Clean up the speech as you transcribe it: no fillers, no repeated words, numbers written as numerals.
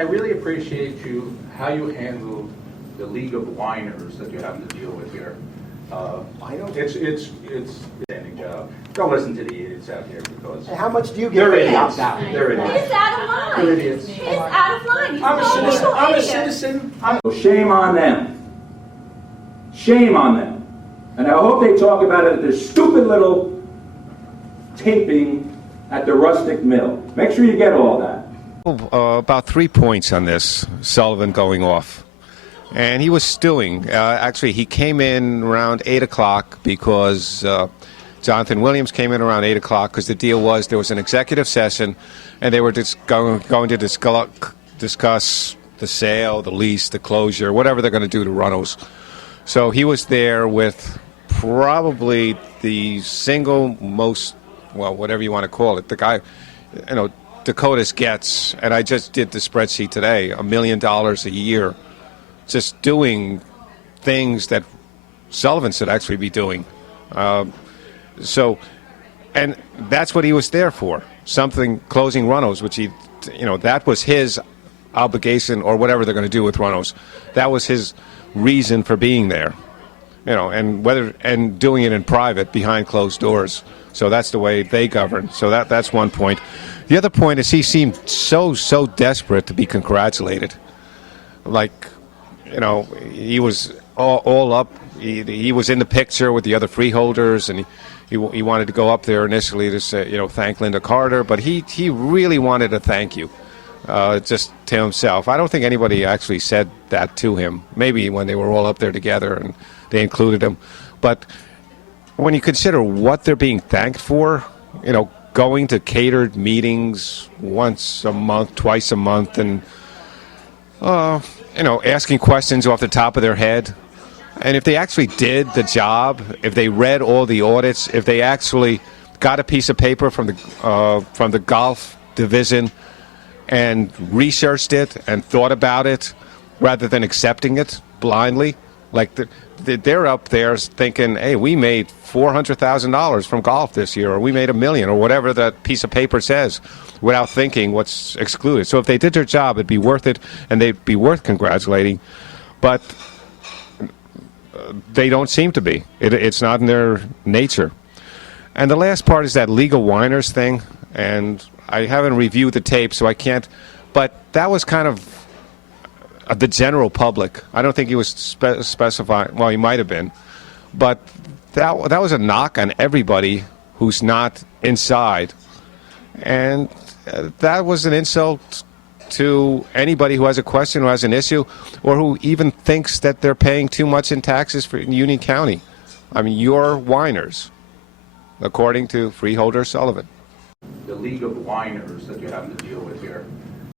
I really appreciate how you handled the League of Whiners that you have to deal with here. It's a standing job. Don't listen to the idiots out here because And how much do you get they're paid? idiots. They're idiots. He's out of line. They're idiots. He's out of line. He's I'm a no citizen. legal I'm a idiot. citizen. Shame on them. Shame on them. And I hope they talk about it at their stupid little taping at the rustic mill. Make sure you get all that. About 3 points on this, Sullivan going off. And he was stewing. Actually, he came in around 8 o'clock because Jonathan Williams came in around 8 o'clock because the deal was there was an executive session and they were going to discuss the sale, the lease, the closure, whatever they're going to do to Runnels. So he was there with probably the single most, well, whatever you want to call it, the guy, Dakotas gets, and I just did the spreadsheet today, $1 million a year, just doing things that Sullivan should actually be doing. And that's what he was there for, something, closing Runnels, which that was his obligation or whatever they're going to do with Runnels. That was his reason for being there, and doing it in private behind closed doors. So that's the way they govern. So that's one point. The other point is he seemed so desperate to be congratulated. Like, he was all up. He was in the picture with the other freeholders, and he wanted to go up there initially to say, thank Linda Carter, but he really wanted to thank you, just to himself. I don't think anybody actually said that to him. Maybe when they were all up there together and they included him. But when you consider what they're being thanked for, going to catered meetings once a month, twice a month, and asking questions off the top of their head. And if they actually did the job, if they read all the audits, if they actually got a piece of paper from the golf division and researched it and thought about it rather than accepting it blindly, like they're up there thinking, hey, we made $400,000 from golf this year, or we made $1 million, or whatever that piece of paper says, without thinking what's excluded. So if they did their job, it'd be worth it, and they'd be worth congratulating. But they don't seem to be. It's not in their nature. And the last part is that legal whiners thing, and I haven't reviewed the tape, so I can't. But that was kind of the general public. I don't think he was specifying. Well, he might have been, but that was a knock on everybody who's not inside, and that was an insult to anybody who has a question, who has an issue, or who even thinks that they're paying too much in taxes for Union County. I mean, you're whiners, according to Freeholder Sullivan. The League of Whiners that you have to deal with here.